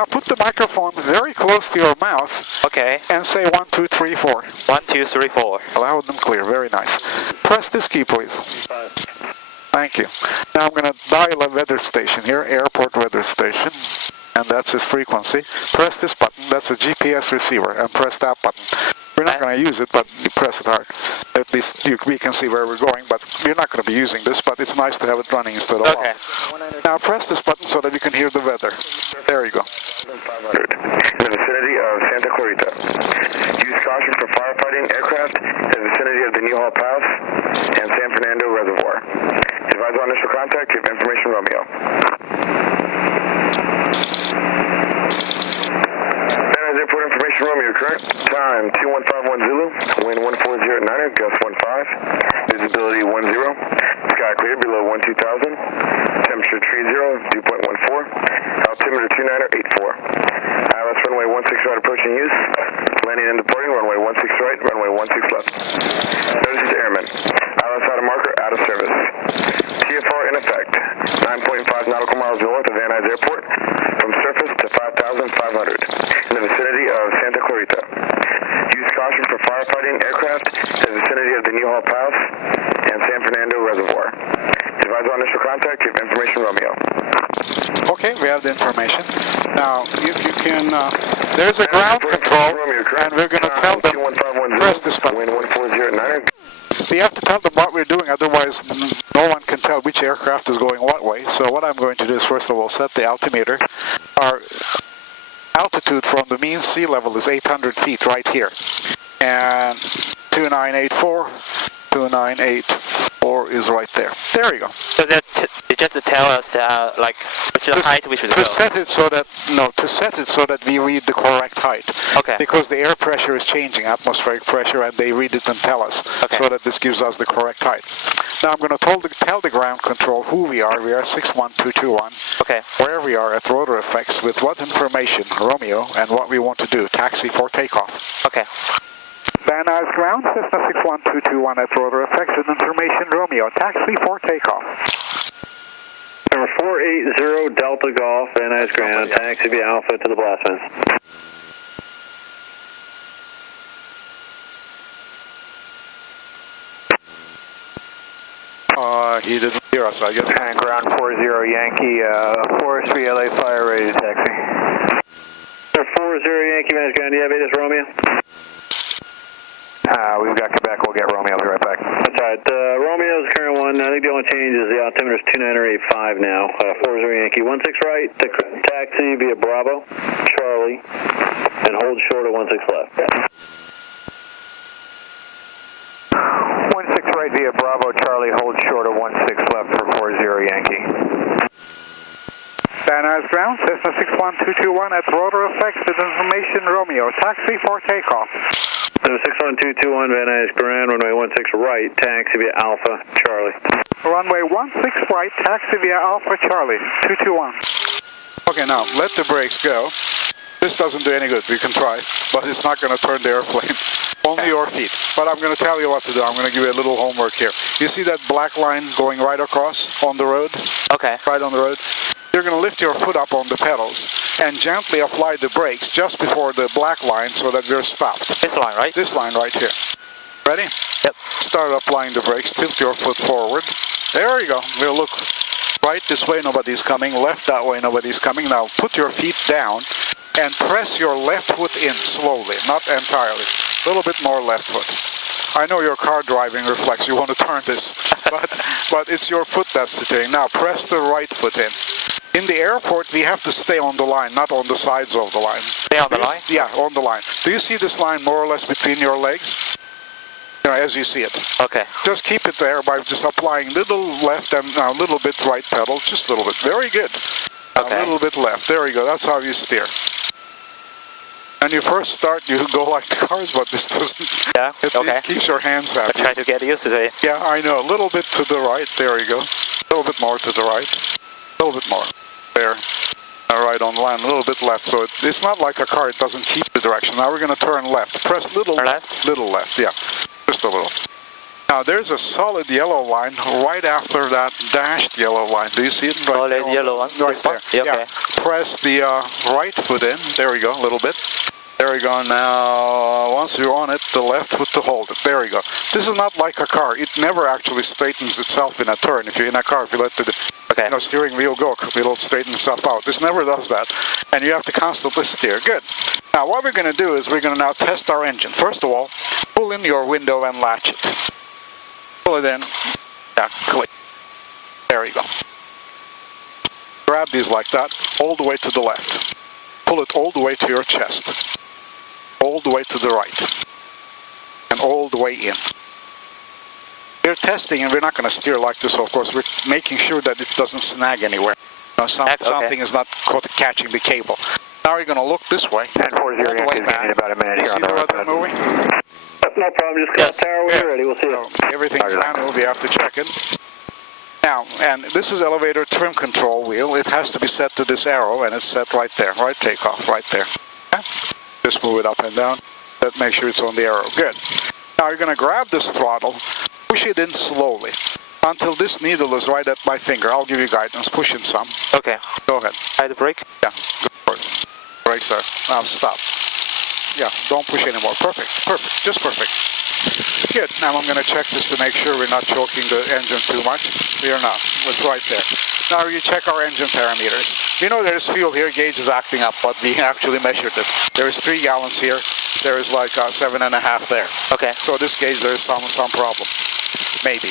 Now put the microphone very close to your mouth. Okay. And say 1, 2, 3, 4. 1, 2, 3, 4. Loud and clear. Very nice. Press this key, please. Thank you. Now I'm going to dial a weather station here, airport weather station. And that's his frequency. Press this button. That's a GPS receiver. And press that button. We're not going to use it, but you press it hard. At least we can see where we're going, but we're not going to be using this, but it's nice to have it running instead of off. Now press this button so that you can hear the weather. There you go. 500 in the vicinity of Santa Clarita. Use caution for firefighting aircraft in the vicinity of the Newhall Pass and San Fernando Reservoir. Advise on initial contact. Give information Romeo. Airport information Romeo, current time 2151 Zulu, wind 140 at 9er, gust 15, visibility 10, sky clear below 12,000, temperature 30, dew point 14, altimeter 2984. ILS runway 16 right approaching use, landing and departing runway 16 right, runway 16 left. Notice to airmen, ILS out of marker, out of service. TFR in effect, 9.5 nautical miles north of Van Nuys Airport, from surface to 5,500. In the vicinity of Santa Clarita. Use caution for firefighting aircraft in the vicinity of the Newhall Pass and San Fernando Reservoir. Advise on initial contact. Give information Romeo. Okay, we have the information. Now, if you can, there's a ground control, and we're going to tell them, press this button. Wind 140 at 9er. We have to tell them what we're doing, otherwise no one can tell which aircraft is going what way. So what I'm going to do is, first of all, set the altimeter. Our altitude from the mean sea level is 800 feet right here. And 2984 is right there. There you go. So that you just tell us that, like, what's the height we should go? Set it so that we read the correct height. Okay. Because the air pressure is changing, atmospheric pressure, and they read it and tell us, so that this gives us the correct height. Now I'm going to tell the ground control who we are. We are 61221. Okay. Where we are at ROTOR FX with what information, Romeo, and what we want to do. Taxi for takeoff. Okay. Van Nuys ground, Cessna 61221 at ROTOR FX with information, Romeo. Taxi for takeoff. Number 480 Delta Golf, Van Nuys ground. Taxi via Alpha to the blast fence. He didn't hear us, I guess. And ground 40 Yankee, Forest VLA fire rated taxi. 40 Yankee, Van Nuys ground, do you have it as Romeo? We've got Quebec, we'll get Romeo, I'll be right back. That's all right, Romeo's the current one. I think the only change is the altimeter is 2985 now. 40 Yankee, 16 right, taxi via Bravo, Charlie, and hold short of 16 left. 16 right via Bravo, Charlie, hold short of 16 left for 40 Yankee. Van Nuys ground, Cessna 61221 at ROTOR FX with information, Romeo. Taxi for takeoff. 61221 Van Nuys ground, runway 16 right, taxi via Alpha, Charlie. Runway 16 right, taxi via Alpha, Charlie, 221. Okay, now let the brakes go. This doesn't do any good, we can try, but it's not going to turn the airplane. Only your feet. But I'm going to tell you what to do. I'm going to give you a little homework here. You see that black line going right across on the road? Okay. Right on the road? You're going to lift your foot up on the pedals and gently apply the brakes just before the black line so that we're stopped. This line, right? This line right here. Ready? Yep. Start applying the brakes. Tilt your foot forward. There you go. We'll look right this way, nobody's coming. Left that way, nobody's coming. Now put your feet down and press your left foot in slowly, not entirely. A little bit more left foot. I know your car driving reflex, you want to turn this, but it's your foot that's the thing. Now press the right foot in. In the airport, we have to stay on the line, not on the sides of the line. Stay on the line? Yeah, on the line. Do you see this line more or less between your legs? You know, as you see it. Okay. Just keep it there by just applying little left and a little bit right pedal, just a little bit. Very good. Okay. A little bit left. There you go. That's how you steer. When you first start, you go like the cars, but this doesn't. Yeah, At least keeps your hands happy. I try to get used to it. Yeah, I know. A little bit to the right. There you go. A little bit more to the right. A little bit more. There. Right on the line. A little bit left. So it's not like a car. It doesn't keep the direction. Now we're going to turn left. Press little left. Little left. Yeah. Just a little. Now there's a solid yellow line right after that dashed yellow line. Do you see it? Right Solid there? yellow one? Right This one? there. Yeah, Yeah. okay. Press the right foot in. There we go, a little bit. There we go. Now, once you're on it, the left foot to hold it. There we go. This is not like a car. It never actually straightens itself in a turn. If you're in a car, if you let the steering wheel go, it'll straighten itself out. This never does that. And you have to constantly steer. Good. Now, what we're going to do is we're going to now test our engine. First of all, pull in your window and latch it. Pull it in. Yeah, click. There you go. Grab these like that, all the way to the left. Pull it all the way to your chest. All the way to the right. And all the way in. We're testing and we're not going to steer like this, of course. We're making sure that it doesn't snag anywhere. Something is not catching the cable. Now you're going to look this way. 1040 Yankee is in about a minute here on the rudder moving? No problem, just call tower when you're ready, we'll see you. So everything's manual, we have to check it. Now, and this is elevator trim control wheel. It has to be set to this arrow, and it's set right there, right takeoff, right there. Okay? Just move it up and down. Make sure it's on the arrow. Good. Now you're going to grab this throttle, push it in slowly until this needle is right at my finger. I'll give you guidance. Push in some. Okay. Go ahead. Try the brake? Yeah, go for it. Brakes are. Now stop. Yeah, don't push anymore. Perfect. Perfect. Just perfect. Good. Now I'm going to check this to make sure we're not choking the engine too much. We are not. It's right there. Now you check our engine parameters. You know there's fuel here. Gauge is acting up, but we actually measured it. There is 3 gallons here. There is like 7.5 there. Okay. So this gauge there is some problem. Maybe.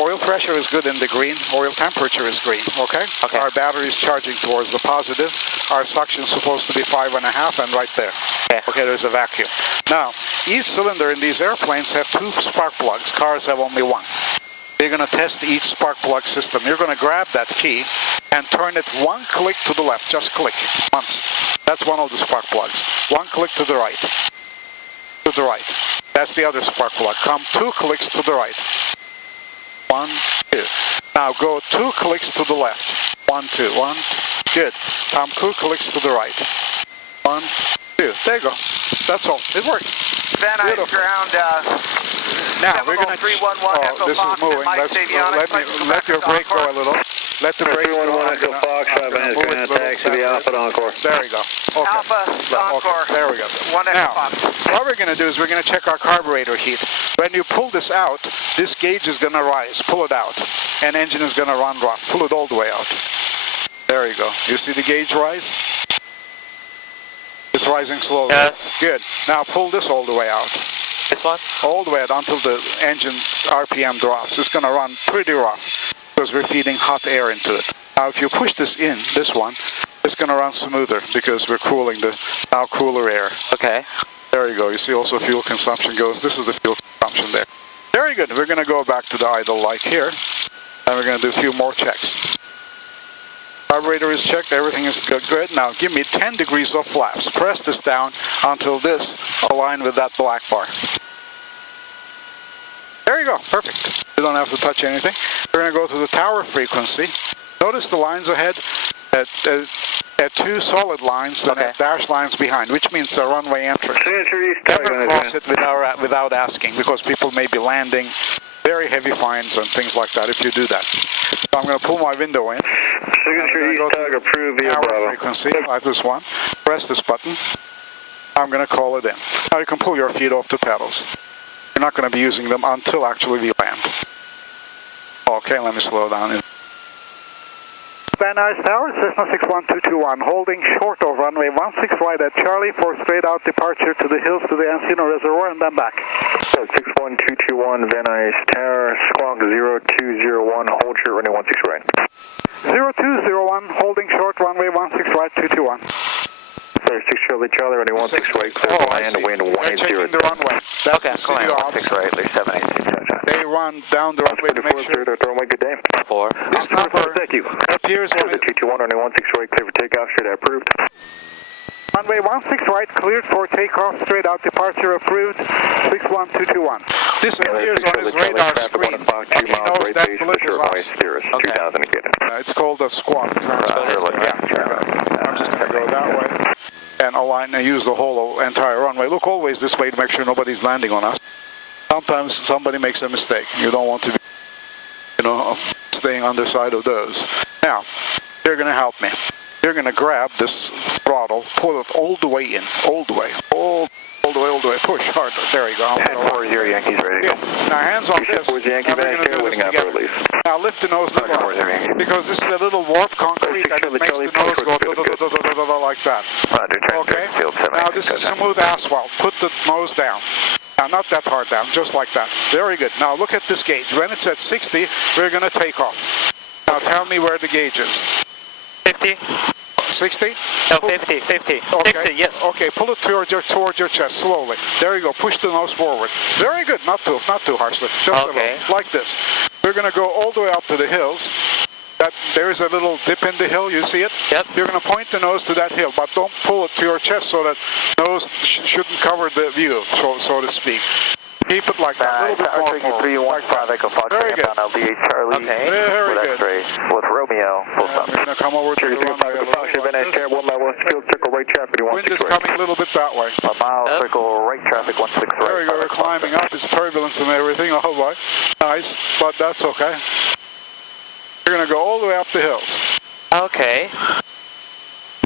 Oil pressure is good in the green. Oil temperature is green. Okay? Okay. Our battery is charging towards the positive. Our suction is supposed to be 5.5 and right there. Okay. Okay, there's a vacuum. Now, each cylinder in these airplanes have 2 spark plugs. Cars have only 1. You're going to test each spark plug system. You're going to grab that key and turn it 1 click to the left. Just click once. That's one of the spark plugs. 1 click to the right. To the right. That's the other spark plug. Come 2 clicks to the right. 1, 2. Now go 2 clicks to the left. 1, 2. 1. Good. Come 2 clicks to the right. 1, 2. There you go. That's all. It works. Van Nuys ground. Now we're going to. This is moving. Let your brake go a little. Let the brake go. 311 Echo Fox, Van Nuys ground, taxi to Alpha Encore. There we go. Okay. Alpha Encore. Okay. There we go. 1 Echo Now, Fox. what we're going to do is we're going to check our carburetor heat. When you pull this out, this gauge is going to rise. Pull it out. And engine is going to run rough. Pull it all the way out. There you go. You see the gauge rise? It's rising slowly. Yes. Good. Now pull this all the way out. This one? All the way out until the engine RPM drops. It's going to run pretty rough because we're feeding hot air into it. Now if you push this in, this one, it's going to run smoother because we're cooling the now cooler air. Okay. There you go. You see also fuel consumption goes. This is the fuel consumption there. Very good. We're going to go back to the idle light here. And we're going to do a few more checks. Carburetor is checked. Everything is good. Now give me 10 degrees of flaps. Press this down until this aligns with that black bar. There you go. Perfect. You don't have to touch anything. We're going to go to the tower frequency. Notice the lines ahead at 2 solid lines that have dashed lines behind, which means the runway entrance. Never cross it without asking, because people may be landing. Very heavy fines and things like that if you do that. So I'm going to pull my window in. Signature East Tug approved via Tower Bravo. frequency, like this one. Press this button. I'm going to call it in. Now you can pull your feet off the pedals. You're not going to be using them until actually we land. Okay, let me slow down. Van Nuys Tower, Cessna 61221, holding short of runway 16 right at Charlie for straight out departure to the hills to the Encino Reservoir and then back. 61221, Van Nuys Tower, squawk 0201, hold short runway 16 right. 0201, holding short runway 16 right, 221. 36 Charlie Charlie, runway 16 right, clear to land, wind 180. Checking the runway. That's okay, the city ops. 16 right, there's 786. They run down the runway to make sure. Runway, good day. 4. This number Thank you. appears on it. 221, runway 16 right, clear for takeoff, straight out approved. Runway 16 right, cleared for takeoff, straight out departure approved, 61221. This appears on his radar screen, and he knows that blip is us. It's called a squawk. I'm just going to go that way and align and use the whole entire runway. Look always this way to make sure nobody's landing on us. Sometimes somebody makes a mistake. You don't want to be, staying underside of those. Now, you're going to help me. You're going to grab this throttle, pull it all the way in, all the way, all the way, push harder. There you go. 10-4-0 Yankees ready to go. Now hands on this. Yankee Now we're going to do this together. Now lift the nose a little up, because this is a little warped concrete and it makes the nose go like that. Okay? Now this is smooth asphalt. Put the nose down. Now not that hard down, just like that. Very good. Now look at this gauge. When it's at 60, we're going to take off. Now tell me where the gauge is. 50. 60? No, 50. Okay. 60, yes. Okay, pull it towards your chest, slowly. There you go, push the nose forward. Very good, not too harshly. Just a little, like this. We're going to go all the way up to the hills. There's a little dip in the hill, you see it? Yep. You're going to point the nose to that hill, but don't pull it to your chest so that nose shouldn't cover the view, so to speak. Keep it like that, a little bit more forward. Like that. Very good. Okay. Very good. With Romeo. We're going to come over to the runway a little like this. Wind is coming a little bit that way. A mile, circle right traffic, 16 right. There you go, we're climbing up. It's turbulence and everything. Oh boy. Nice, but that's okay. We're going to go all the way up the hills. Okay.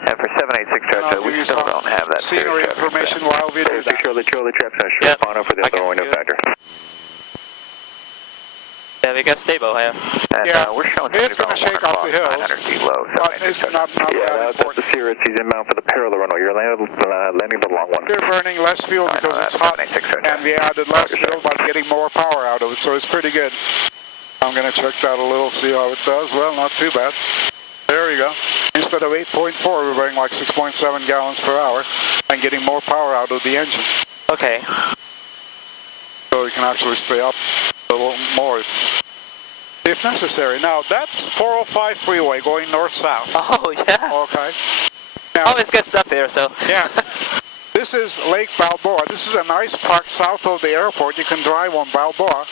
And for 786 traffic, we still don't have that scenery information while we do that. Charlie traffic, sure, final for the other one, no factor. Yeah, we got stable here. And, we're showing it's going to shake up the hills, 900 feet low, but it's not that important. That's the Sirius, he's inbound for the parallel runway. You're landing the long one. We're burning less fuel because it's hot, and we added less fuel but getting more power out of it, so it's pretty good. I'm going to check that a little, see how it does. Well, not too bad. There we go. Instead of 8.4, we're burning like 6.7 gallons per hour and getting more power out of the engine. Okay. So we can actually stay up a little more if necessary. Now, that's 405 freeway going north-south. Oh, yeah. Okay. Now, always get stuff there, so. Yeah. This is Lake Balboa. This is a nice park south of the airport. You can drive on Balboa,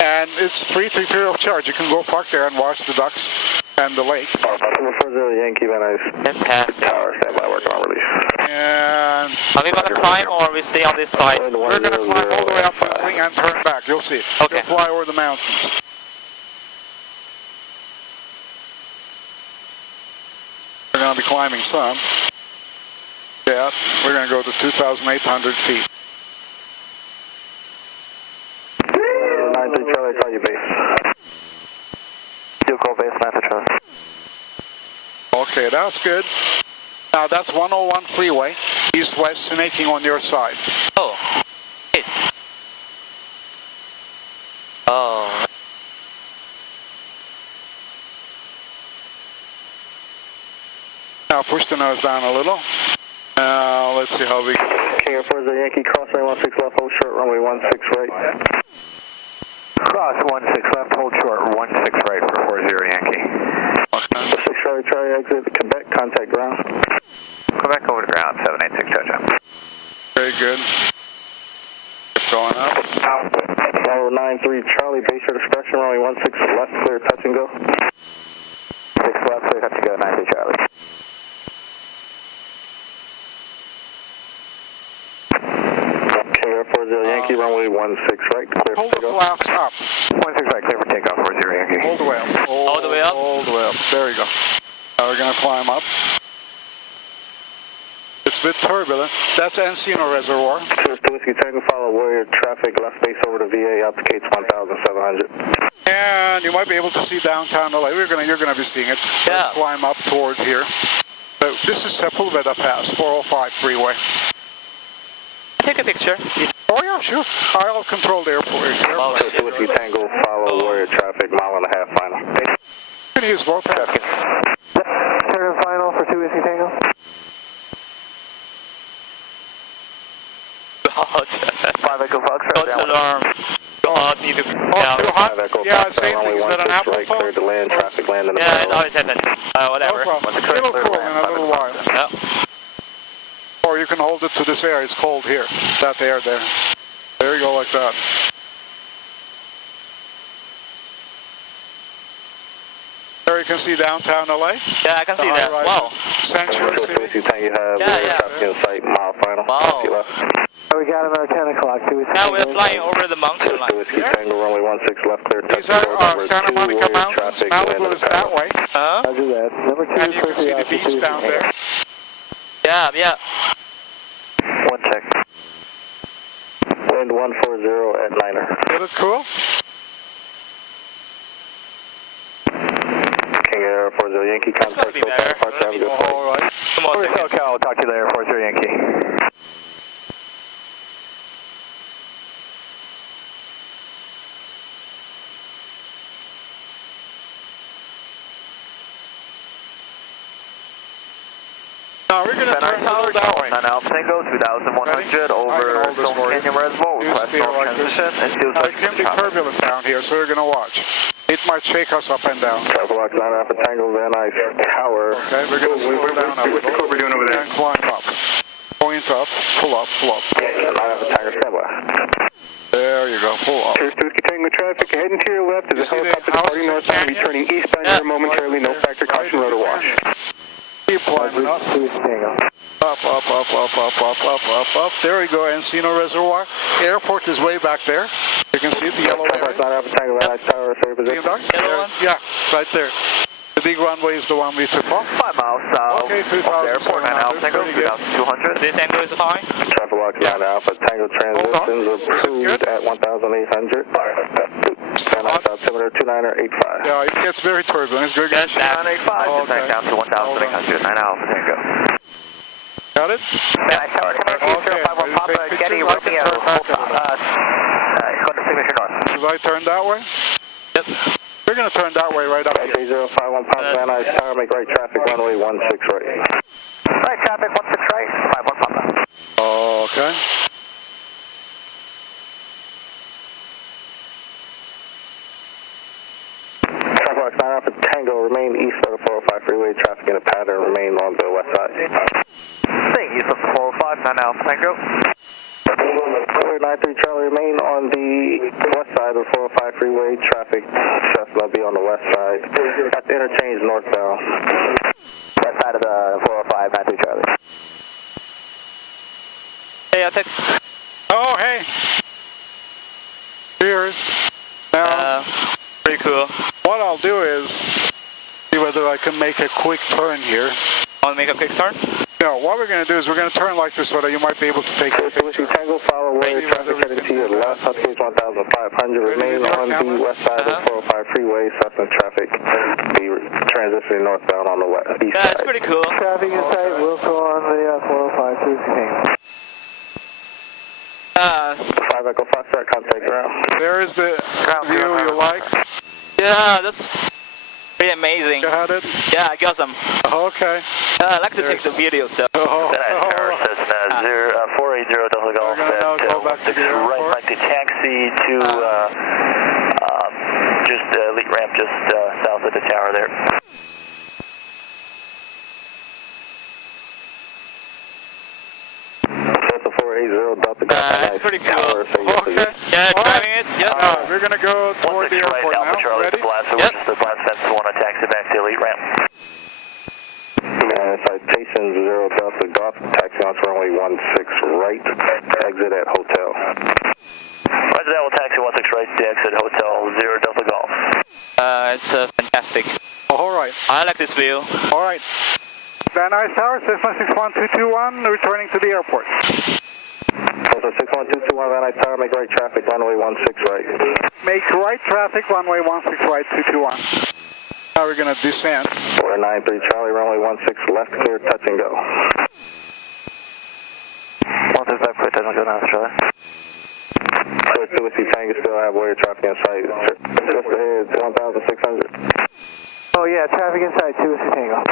and it's free of charge. You can go park there and watch the ducks and the lake. Yankee, fantastic. Tower, standby, working on release. And are we going to climb or we stay on this side? We're going to climb all the way up the thing and turn back. You'll see. Okay. You'll fly over the mountains. We're going to be climbing some. Yeah, we're going to go to 2,800 feet. 93 Charlie, call you base. You'll call base, 93 Charlie. Okay, that's good. Now that's 101 freeway, east-west, snaking on your side. Oh. Hey. Oh. Now push the nose down a little. Let's see how we... King Air Force, Yankee, cross runway 16 left, hold short, runway 16 right. Cross 16 left, hold short, 16 right for 40 Yankee. 6 Charlie, exit Quebec, contact ground. Quebec over to ground, 786, touch. Very good. Keep going up. Number 93 Charlie, base your discretion, runway 16 left, clear, touch and go. 6 left, clear, touch and go, 93 Charlie. Yankee, runway 16 right, clear Hold for the takeoff. flaps up. 16 right, clear for takeoff, 40 Yankee. All the way up. All the way up? All the way up. There you go. Now we're going to climb up. It's a bit turbulent. That's Encino Reservoir. First Whiskey Tango, follow Warrior traffic, left base over to VA, out to Gates 1,700. And you might be able to see downtown LA. You're going to be seeing it. Yeah. Let's climb up toward here. So this is Sepulveda Pass, 405 freeway. Take a picture. Oh yeah, sure. I'll control the airport. Oh, First Whiskey Tango, follow Warrior traffic, mile and a half final. You can use both hands. Turn final for 2 Whiskey Tango. God. 5 Echo Fox, False alarm. God, need to Oh, too hot? Yeah, same thing. Is that an Apple right, phone? cleared to land, traffic land in the Yeah, middle. no, it's happened. Whatever. No problem. It'll cool in a little while. Yeah. Or you can hold it to this air. It's cold here. That air there. There you go, like that. There you can see downtown LA. Yeah, I can see that. Wow. Sanctuary City. You have Yeah. traffic in sight, mile final. Wow. Copy left. We got him at 10 o'clock. Now we're flying over the mountain line. Whiskey Tango, runway 16 left clear. These are Santa Monica Mountains. Malibu is that way. Huh? Roger that. Number 2, And you can see the beach down there. Yeah, yeah. 1 check. Wind 140 at Niner. Is it cool? King Air 40 Yankee, It's gonna contact be better. All right. Come on, seconds. Okay, I'll talk to you later. 40 Yankee. Now we're going to turn that way. 9 Alpha Tango, 2100 over Stone Canyon Reservoir. You Request steer full like this. transition and still It can be turbulent down here, so we're going to watch. It might shake us up and down. Traffic Box 9 Alpha Tango, Van Nuys Tower. Okay, we're going to slow down a little. What we're doing over there? And climb up. Point up, pull up, pull up. 9 Alpha Tango, stand by. There you go, pull up. Whiskey Tango traffic, heading to your left. You Is a see the helicopter departing houses and northbound, canyons? returning eastbound Yeah. here momentarily. No factor, caution, rotor wash. Keep climbing up. Up, up, up, up, up, up, up, up, up. There we go, Encino Reservoir. Airport is way back there. You can see it, the yellow area. 9 Alpha Tango, Van Nuys Tower, See fair it, position. Doug? Yellow one? Yeah, right there. The big runway is the one we took off. 5 miles south. Okay, of the airport, 9 Alpha 2,700. Tango, Pretty good. 2200. This angle is fine. Traffic Box 9 Alpha Tango transitions approved at 1,800. Stand by altimeter 2985. Yeah, it gets very turbulent. It's good. That's that. 985, descend down to 1800. 9 Alpha Tango. Got it? Nice Tower, come back Okay, here, 51 will you Papa, take Getty, pictures? I can Romeo, turn back full go to signature north. Should I turn that way? Yep. We're going to turn that way right up here. 3051 Papa, Van Nuys Tower, make right traffic, runway 16 right. Right traffic, 16 right, 51 Papa. Okay. Traffic Box 9 Alpha Tango, remain east of the 405 freeway, traffic in a pattern, remain on the west side. Staying east of the 405, 9 Alpha Tango. 493 Charlie, remain on the west side of the 405 freeway, traffic, Cessna be on the west side, at the interchange northbound. West side of the 405, 93 Charlie. Hey, I'll take. Oh, hey. Cheers. Now, Pretty cool. what I'll do is see whether I can make a quick turn here. Want to make a quick turn? No, what we're going to do is we're going to turn like this so that you might be able to take a Whiskey picture. Tango, follow where Maybe traffic whether we headed can to your do that. left, Huskies 1500, remain Ready to on go, the camera? west side of the 405 freeway, Cessna traffic, be transitioning northbound on the east Yeah, side. it's pretty cool. Traffic inside, we'll go on the 405, 216. 5 Echo Foxtrot, contact ground. There is the view you like. Yeah, that's pretty amazing. You had it? Yeah, I got some. Okay. I like to take the video, so. Oh, Cessna 480 Delta Golf. We're gonna now go back to the airport. Right, like the taxi to just elite ramp just south of the tower there. Delta 480 Delta Golf. That's pretty cool. Okay. Yeah, All driving right. it. Yeah. Now, we're going to go toward the airport now. Ready? Yep. The blast fence is one taxi back to elite ramp. Citation 0 Delta Golf, taxi on runway 16 right, exit at hotel. Roger that, will taxi 16 right, the exit hotel 0 Delta Golf. It's fantastic. All right. I like this view. All right. Van Nuys Tower, Cessna 61221, returning to the airport. Cessna 61221, Van Nuys Tower, make right traffic, runway 16 right. Make right traffic, runway 16 right, 221. Now we're going to descend. 493 Charlie, runway 16 left, clear, touch and go. 165, clear, touch and go now, Charlie. Clear to Whiskey Tango, still have warrior traffic in sight. Just ahead, 1,600. Oh yeah, traffic inside, 2 Whiskey Tango.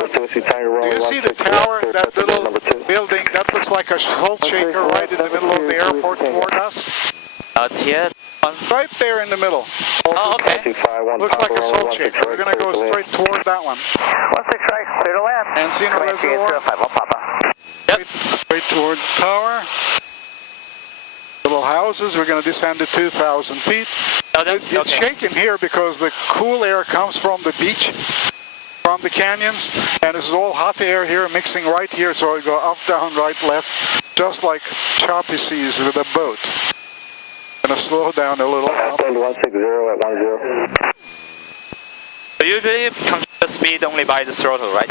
Clear to Whiskey Tango, Do runway you see the 16 tower, clear, that touch and go, little number 2. building? That looks like a salt shaker right in the middle of the airport toward us. Not yet. Right there in the middle. Oh, okay. 251 Looks like Papa, a salt runway shaker. 16 We're going to go clear to land. straight toward that one. 16 right, clear to land. Encino Reservoir. 51 Papa. Yep. Straight toward the tower. Little houses. We're going to descend to 2,000 feet. No, It's shaking here because the cool air comes from the beach, from from the canyons, and this is all hot air here mixing right here, so we go up, down, right, left, just like choppy seas with a boat. Gonna slow down a little. Wind 160 at 10. So usually you control the speed only by the throttle, right?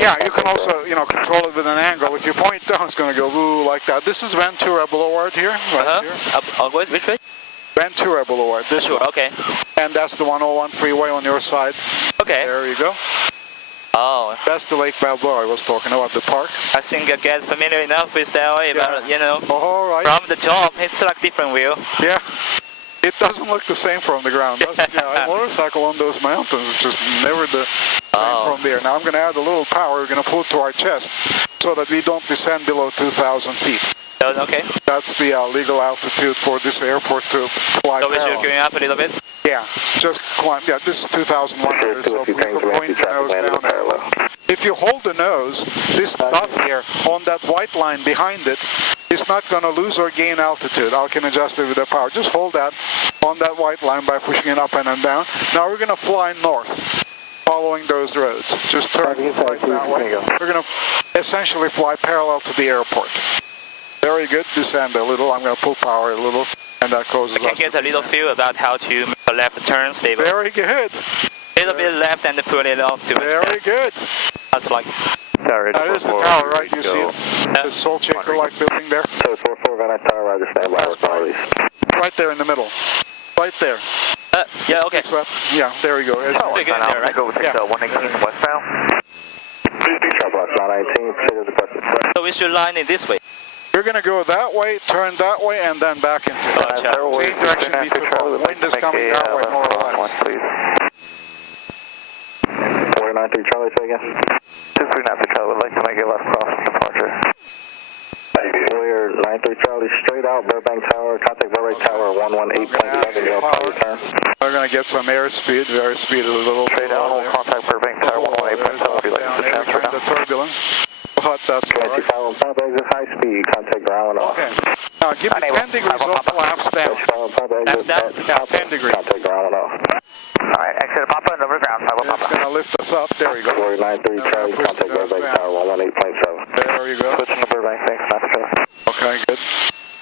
Yeah, you can also, control it with an angle. If you point down, it's going to go woo like that. This is Ventura Boulevard here, right here. Which way? Ventura Boulevard, this one. Okay. And that's the 101 freeway on your side. Okay. There you go. Oh. That's the Lake Balboa I was talking about, the park. I think I get familiar enough with the LA, but All right. from the top, it's like different view. Yeah. It doesn't look the same from the ground, does it? Yeah, I motorcycle on those mountains. It's just never the same from there. Now I'm going to add a little power. We're going to pull to our chest so that we don't descend below 2,000 feet. Okay. That's the legal altitude for this airport to fly. So we're going up a little bit? Yeah, just climb. Yeah, this is 2,100, so we can point the nose down there. If you hold the nose, this dot here on that white line behind it, it's not going to lose or gain altitude. I can adjust it with the power. Just hold that on that white line by pushing it up and then down. Now we're going to fly north, following those roads. Just turn right that way. We're going to essentially fly parallel to the airport. Very good. Descend a little. I'm going to pull power a little, and that causes us I can get a little feel about how to make a left turn stable. Very good. A little bit left and pull it up to Very good. That's like... That is the tower, right? You see it? The salt shaker-like building there? So 44 Van Nuys Tower, Roger, stand by. Right there in the middle. Right there. Yeah, okay. Yeah, there we go. Pretty good there, right? Go with Yeah. 118 westbound. Traffic 919, proceed as requested. So we should line it this way. We're going to go that way, turn that way, and then back into it. Gotcha. Same direction we took off. Wind is coming that way, more or less. 493 Charlie, say again. 239 Charlie, would like to make a left cross departure. We're 93 Charlie, straight out, Burbank Tower, contact Burbank Tower, 118.7, return. We're going to get some airspeed, airspeed a little Straight out, we'll contact Burbank Tower, 118.7, would you like to transfer down? The turbulence. But that's all right. Papa exit high speed, contact ground off. Okay. Now give me 10 degrees off flaps down. That's down? Yeah, 10 degrees. Contact ground off. Alright, exit Papa and over ground, It's going to lift us up. There we go. 493 Charlie, contact Burbank Tower, 118.7. There you go. Switching to Burbank, thanks, Master. Okay, good.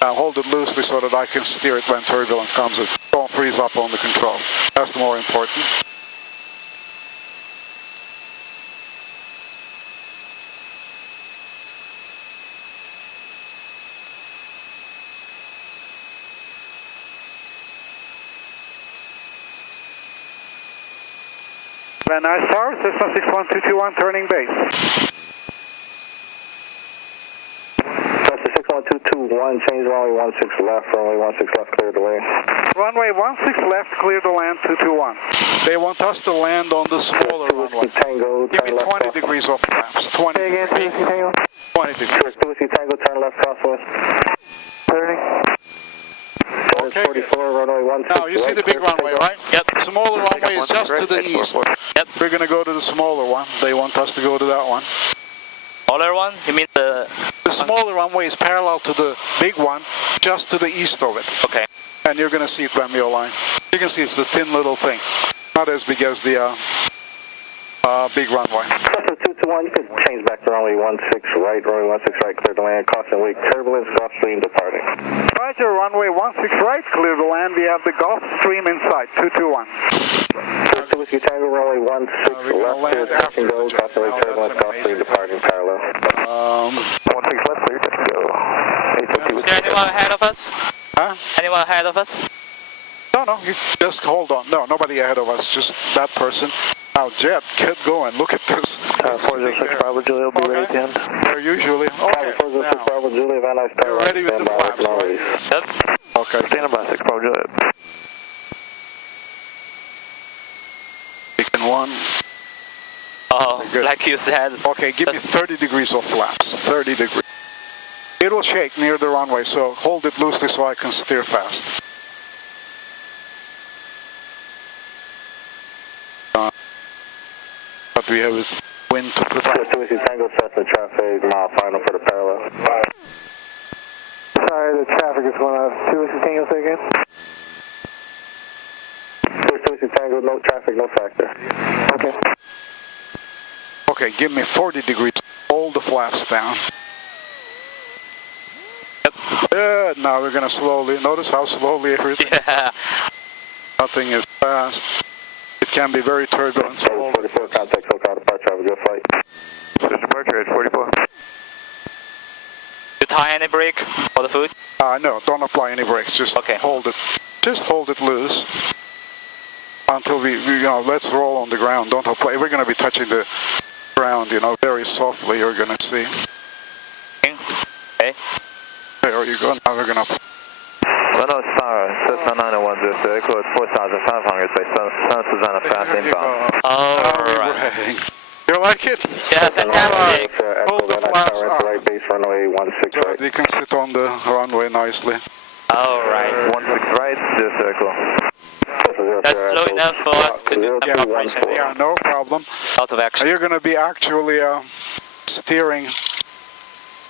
Now hold it loosely so that I can steer it when turbulence comes. Don't freeze up on the controls. That's the more important. Van Nuys Tower, Cessna 61221, turning base. Cessna 61221, change runway 16 left, runway 16 left, clear the way. Runway 16 left, clear to land 221. They want us to land on the smaller runway. Tango, Give me 20 degrees off flaps. 20 degrees. 20 degrees. Whiskey Tango, turn left, crosswest. Turning. Okay. 44, runway 16. Now, you see the big runway, right? Yep. Smaller runway is just to the east. Yep. We're going to go to the smaller one. They want us to go to that one. Smaller one? You mean the... The smaller runway is parallel to the big one, just to the east of it. Okay. And you're going to see it when we align. You can see it's a thin little thing. Not as big as the big runway. Cessna 221, you can change back to runway 16 right, runway 16 right, clear to land, caution weak, turbulence, Gulf Stream departing. Roger, runway 16 right, clear to land. We have the Gulf Stream in sight, 221. Whiskey Tango, runway 16 left, clear to touch and go, caution weak, turbulence, Gulf Stream departing parallel. 16 left, clear to go. Is there anyone ahead of us? Huh? Anyone ahead of us? No, you just hold on. No, nobody ahead of us, just that person. Now, Jet, get going. Look at this. 406 Bravo Julia will be ready at the end. They're usually. Okay, 406 Bravo Julia, Van Nuys Tower. you're ready with the flaps, right? Yep. Okay. Stand by 6 Bravo Julia. Taking one. Oh, Good. like you said. Okay, give me 30 degrees of flaps. 30 degrees. It will shake near the runway, so hold it loosely so I can steer fast. What we have is wind to put up. Whiskey Tango, Cessna traffic, mile final for the parallel. Sorry, the traffic is going off. 2 Whiskey Tango, say again? Whiskey Tango, no traffic, no factor. Okay. Okay, give me 40 degrees. Hold the flaps down. Good. Now we're gonna slowly. Notice how slowly everything. Yeah. Nothing is fast. It can be very turbulent. So hold 44 contact, SoCal departure, have a good flight. Just departure at 44. You tie any brake for the foot? No, don't apply any brakes. Just Okay. hold it. Just hold it loose until we let's roll on the ground. Don't apply. We're gonna be touching the ground, very softly. You're gonna see. Okay. There you go. Now we're gonna. Renault Star, Cessna 901, clear at 4,500 by San Susanna fast There you inbound. go. Alright. Right. You like it? Yeah, fantastic. Hold the flaps up right base runway 16 so that we can sit on the runway nicely. Alright. 16 right, zero circle. That's slow enough for us to do some operation. Yeah, no problem. Out of action. You're going to be actually steering.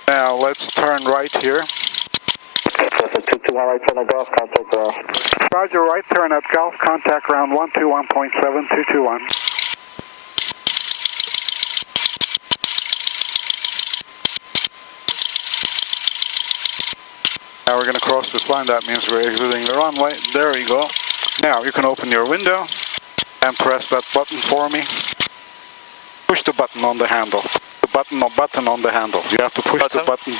Now let's turn right here. 221 right turn at Golf, contact Roger, right turn at Golf, contact ground 121.7, 221. Now we're going to cross this line. That means we're exiting the runway. There you go. Now you can open your window and press that button for me. Push the button on the handle. The button on the handle. You have to push the button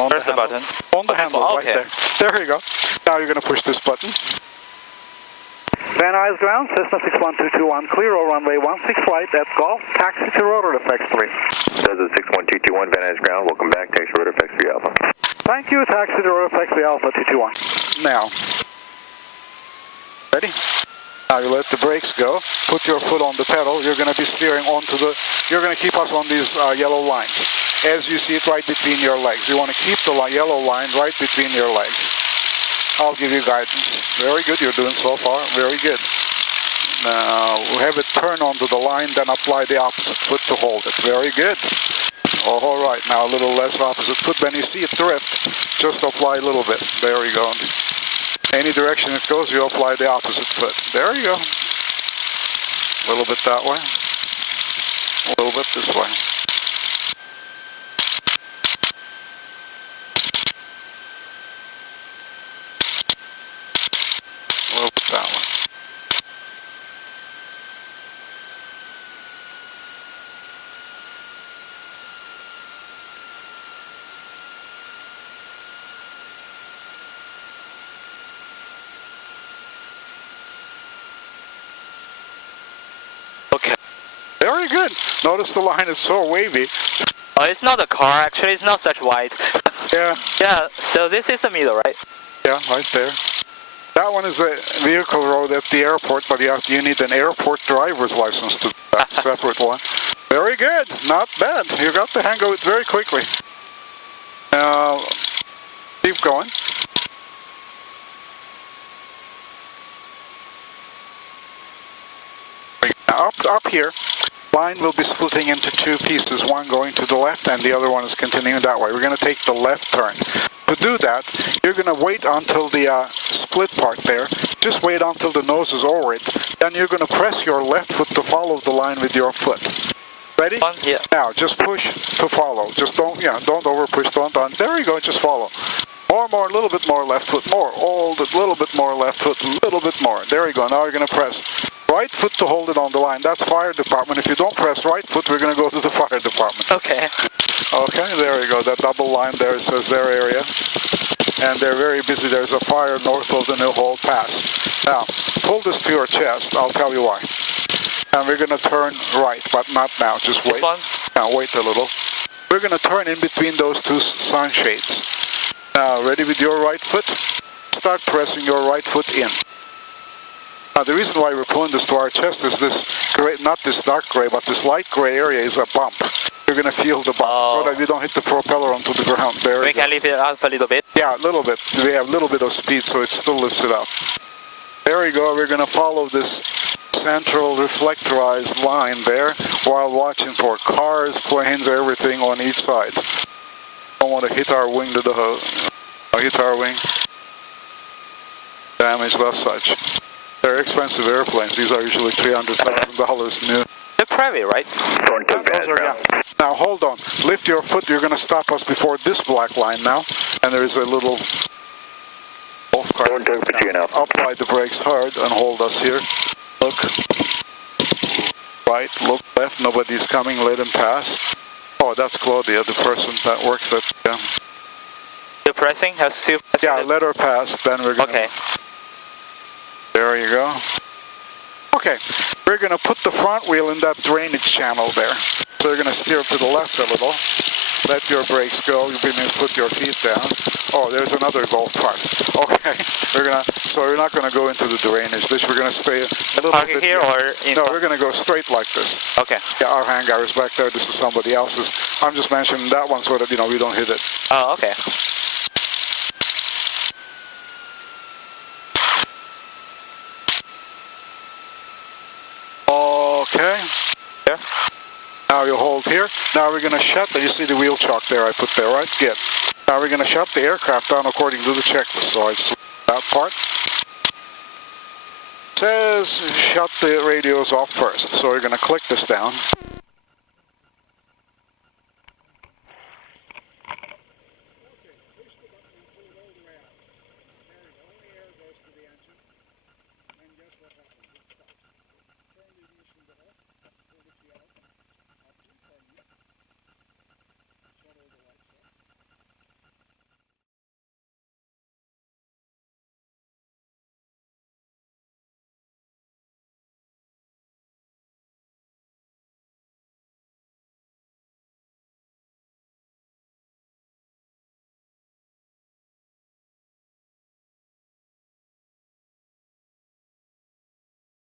on Where's the handle. the button? On the handle, right okay. there. There you go. Now you're going to push this button. Van Nuys ground, Cessna 61221, clear all runway 16 flight at Golf, taxi to ROTOR F, please. Cessna 61221, Van Nuys ground, welcome back, taxi ROTOR F, Alpha. Thank you, taxi to ROTOR F, Alpha 221. Now, ready? Now you let the brakes go. Put your foot on the pedal. You're going to be steering onto the. You're going to keep us on these yellow lines, as you see it right between your legs. You want to keep the yellow line right between your legs. I'll give you guidance. Very good. You're doing so far. Very good. Now have it turn onto the line, then apply the opposite foot to hold it. Very good. All right. Now a little less opposite foot. When you see it drift, just apply a little bit. There you go. Any direction it goes, you apply the opposite foot. There you go. A little bit that way. A little bit this way. A little bit that way. Okay. Very good. Notice the line is so wavy. Oh, it's not a car actually, it's not such wide. Yeah, Yeah, so this is the middle, right? yeah, right there. That one is a vehicle road at the airport, but you need an airport driver's license to do that separate one. Very good. Not bad. You got the hang of it very quickly. Now, keep going. Up here, line will be splitting into two pieces, one going to the left and the other one is continuing that way. We're going to take the left turn. To do that, you're going to wait until the split part there. Just wait until the nose is over it. Then you're going to press your left foot to follow the line with your foot. Ready? Yeah. Now, just push to follow. Just don't over push, don't on. There you go, just follow. More, a little bit more left foot, more. Hold it, little bit more left foot, a little bit more. There you go, now you're going to press right foot to hold it on the line. That's fire department. If you don't press right foot, we're going to go to the fire department. Okay. Okay, there you go. That double line there says their area. And they're very busy. There's a fire north of the New Hall Pass. Now, pull this to your chest. I'll tell you why. And we're going to turn right, but not now. Just wait. Now, wait a little. We're going to turn in between those two sunshades. Now, ready with your right foot? Start pressing your right foot in. Now, the reason why we're pulling this to our chest is this gray, not this dark gray, but this light gray area is a bump. You're going to feel the bump so that we don't hit the propeller onto the ground. There We can lift it up a little bit. Yeah, a little bit. We have a little bit of speed, so it still lifts it up. There you go. We're going to follow this central reflectorized line there while watching for cars, planes, everything on each side. Don't want to hit our wing to the hose. Hit our wing. Damage thus such. They're expensive airplanes. These are usually $300,000 new. Yep. private, right? Going to Those are, yeah. Now hold on. Lift your foot. You're going to stop us before this black line now. And there is a little golf cart. Going to Virginia now. Apply the brakes hard and hold us here. Look right, look left. Nobody's coming. Let him pass. Oh, that's Claudia, the person that works at. Still pressing? Has still pressing? Yeah, let her pass. Then we're going to. Okay. There you go. Okay, we're going to put the front wheel in that drainage channel there. So you're going to steer to the left a little. Let your brakes go. You can put your feet down. Oh, there's another golf cart. Okay, so we're not going to go into the drainage ditch. We're going to stay a little Parking bit here or in? No, we're going to go straight like this. Okay. Yeah, our hangar is back there. This is somebody else's. I'm just mentioning that one so that we don't hit it. Oh, okay. Okay. Yeah. Now you hold here. Now we're going to shut. You see the wheel chock there I put there, right? Good. Now we're going to shut the aircraft down according to the checklist. So I select that part. It says shut the radios off first. So we're going to click this down.